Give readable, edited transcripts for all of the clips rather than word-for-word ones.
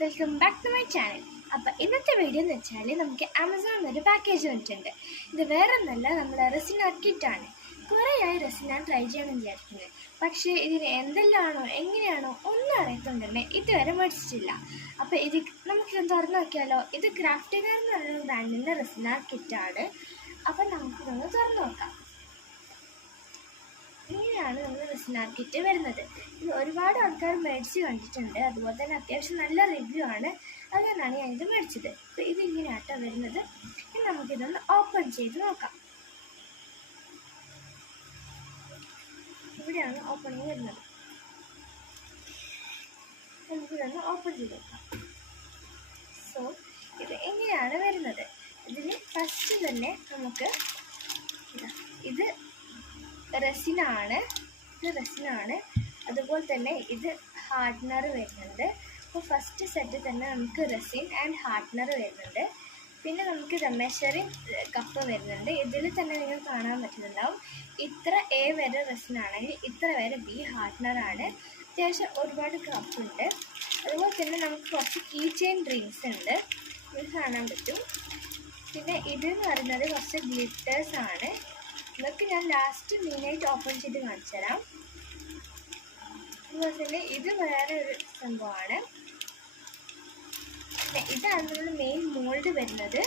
Welcome back to my channel. അപ്പോൾ ഇന്നത്തെ video എന്ന് വെച്ചാൽ നമുക്ക് ആമസോണിൽ ഒരു പാക്കേജ് വന്നിട്ടുണ്ട്. ഇത് വേറെ ഒന്നല്ല, നമ്മുടെ റെസിൻ കിറ്റാണ്. കുറേയായി റെസിൻ ഞാൻ ട്രൈ ചെയ്യണം വിചാരിക്കുന്നത്. പക്ഷേ ഇതിന് എന്തെല്ലാമാണോ എങ്ങനെയാണോ ഒന്നും അറിയത്തോണ്ട് തന്നെ ഇതുവരെ മേടിച്ചിട്ടില്ല. അപ്പോൾ നമുക്കിത് തുറന്നു നോക്കിയാലോ. ഇത് ക്രാഫ്റ്റുകാർ എന്ന് പറയുന്ന ബ്രാൻഡിൻ്റെ റെസിൻ കിറ്റാണ്. അപ്പം നമുക്കിതൊന്ന് തുറന്നു നോക്കാം. ഇങ്ങനെയാണ് നമ്മൾ റെസിൻ കിറ്റ് വരുന്നത്. ഇത് ഒരുപാട് ആൾക്കാർ മേടിച്ച് കണ്ടിട്ടുണ്ട്. അതുപോലെ തന്നെ അത്യാവശ്യം നല്ല റിവ്യൂ ആണ്. അതുകൊണ്ടാണ് ഞാനിത് മേടിച്ചത്. അപ്പോൾ ഇതിങ്ങനെയാട്ടോ വരുന്നത്. ഇനി നമുക്കിതൊന്ന് ഓപ്പൺ ചെയ്ത് നോക്കാം. ഇവിടെയാണ് ഓപ്പണിങ് വരുന്നത്. നമുക്കിതൊന്ന് ഓപ്പൺ ചെയ്ത് നോക്കാം. സോ ഇത് എങ്ങനെയാണ് വരുന്നത്. ഇതിന് ഫസ്റ്റ് തന്നെ നമുക്ക് ഇത് റെസിനാണ്. അതുപോലെ തന്നെ ഇത് ഹാർഡ്നർ വരുന്നുണ്ട്. അപ്പോൾ ഫസ്റ്റ് സെറ്റ് തന്നെ നമുക്ക് റെസിൻ ആൻഡ് ഹാർഡ്നർ വരുന്നുണ്ട്. പിന്നെ നമുക്ക് മെഷറിങ് കപ്പ് വരുന്നുണ്ട്. ഇതിൽ തന്നെ നിങ്ങൾ കാണാൻ പറ്റുന്നുണ്ടാവും. ഇത്ര എ വരെ റെസിനാണെങ്കിൽ ഇത്ര വരെ ബി ഹാർഡ്നറാണ്. അത്യാവശ്യം ഒരുപാട് കപ്പുണ്ട്. അതുപോലെ തന്നെ നമുക്ക് കുറച്ച് കീ ചെയിൻ റിങ്സ് ഉണ്ട്, ഇത് കാണാൻ പറ്റും. പിന്നെ ഇതെന്ന് പറയുന്നത് കുറച്ച് ഗ്ലിറ്റേഴ്സാണ്. ഇതൊക്കെ ഞാൻ ലാസ്റ്റ് മെയിനായിട്ട് ഓപ്പൺ ചെയ്ത് കാണിച്ചു തരാം. അതുപോലെ തന്നെ ഇത് വേറെ ഒരു സംഭവമാണ്. പിന്നെ ഇതാണ് നമ്മുടെ മെയിൻ മോൾഡ് വരുന്നത്.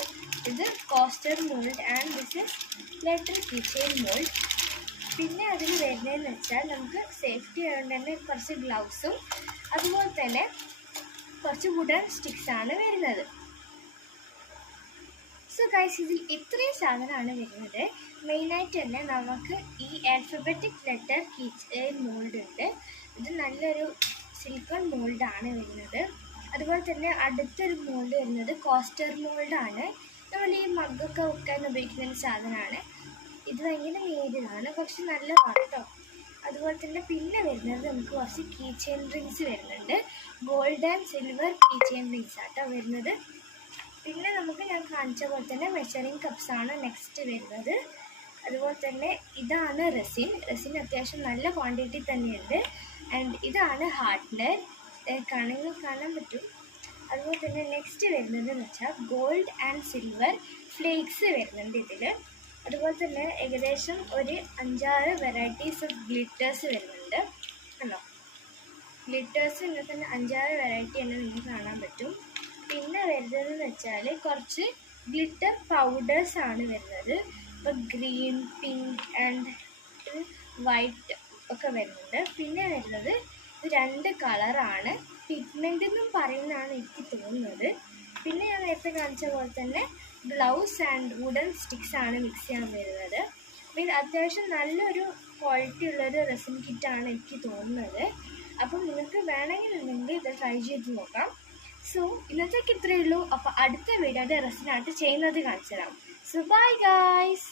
ഇത് coaster mould and this is letter kitchen mould. പിന്നെ അതിൽ വരുന്നതെന്ന് വെച്ചാൽ നമുക്ക് സേഫ്റ്റി ആയതുകൊണ്ട് തന്നെ കുറച്ച് ഗ്ലൗസും അതുപോലെ തന്നെ കുറച്ച് വുഡൻ സ്റ്റിക്സാണ് വരുന്നത്. സോ ഗൈസ്, ഇതിൽ ഇത്രയും സാധനമാണ് വരുന്നത്. മെയിനായിട്ട് തന്നെ നമുക്ക് ഈ ആൽഫബറ്റിക് ലെറ്റർ കീച്ചെയിൻ മോൾഡ് ഉണ്ട്. ഇത് നല്ലൊരു സിലിക്കൺ മോൾഡാണ് വരുന്നത്. അതുപോലെ തന്നെ അടുത്തൊരു മോൾഡ് വരുന്നത് കോസ്റ്റർ മോൾഡാണ്. നമ്മൾ ഈ മഗ്ഗൊക്കെ വെക്കാൻ ഉപയോഗിക്കുന്ന സാധനമാണ്. ഇത് ഭയങ്കര നേരിയതാണ്, പക്ഷെ നല്ലതാണ് കേട്ടോ. അതുപോലെ തന്നെ പിന്നെ വരുന്നത് നമുക്ക് കുറച്ച് കീ ചെയിൻ റിങ്സ് വരുന്നുണ്ട്. Gold and silver key chain rings ആട്ടോ വരുന്നത്. പിന്നെ നമുക്ക് ഞാൻ കാണിച്ച പോലെ തന്നെ മെഷറിങ് കപ്സാണ് നെക്സ്റ്റ് വരുന്നത്. അതുപോലെ തന്നെ ഇതാണ് റെസിൻ അത്യാവശ്യം നല്ല ക്വാണ്ടിറ്റി തന്നെയുണ്ട്. ആൻഡ് ഇതാണ് ഹാർഡ്നർ, കാണാൻ പറ്റും. അതുപോലെ തന്നെ നെക്സ്റ്റ് വരുന്നത് എന്ന് വെച്ചാൽ ഗോൾഡ് ആൻഡ് സിൽവർ ഫ്ലേക്സ് വരുന്നുണ്ട് ഇതിൽ. അതുപോലെ തന്നെ ഏകദേശം ഒരു 5-6 വെറൈറ്റീസ് ഓഫ് ഗ്ലിറ്റേഴ്സ് വരുന്നുണ്ട്. കണ്ടോ, ഗ്ലിറ്റേഴ്സ് ഇങ്ങനെ തന്നെ 5-6 വെറൈറ്റി തന്നെ നിങ്ങൾക്ക് കാണാൻ പറ്റും. പിന്നെ വരുന്നതെന്ന് വെച്ചാൽ കുറച്ച് ഗ്ലിറ്റർ പൗഡേഴ്സ് ആണ് വരുന്നത്. ഇപ്പോൾ ഗ്രീൻ, പിങ്ക് ആൻഡ് വൈറ്റ് ഒക്കെ വരുന്നുണ്ട്. പിന്നെ വരുന്നത് ഇത് 2 കളറാണ്. പിഗ്മെൻ്റ് എന്നും പറയുന്നതാണ് എനിക്ക് തോന്നുന്നത്. പിന്നെ ഞാൻ നേരത്തെ കാണിച്ച പോലെ തന്നെ ഗ്ലൗസ് ആൻഡ് വുഡൻ സ്റ്റിക്സ് ആണ് മിക്സ് ചെയ്യാൻ വരുന്നത്. അപ്പോൾ ഇത് അത്യാവശ്യം നല്ലൊരു ക്വാളിറ്റി ഉള്ളൊരു റെസിൻ കിറ്റാണ് എനിക്ക് തോന്നുന്നത്. അപ്പം നിങ്ങൾക്ക് വേണമെന്നുണ്ടെങ്കിൽ ഇത് ട്രൈ ചെയ്ത് നോക്കാം. സോ ഇന്നത്തേക്ക് ഇത്രയേ ഉള്ളൂ. അപ്പോൾ അടുത്ത വീഡിയോയുടെ റെസിനായിട്ട് ചെയ്യുന്നത് കാണിച്ചു തരാം. So bye guys.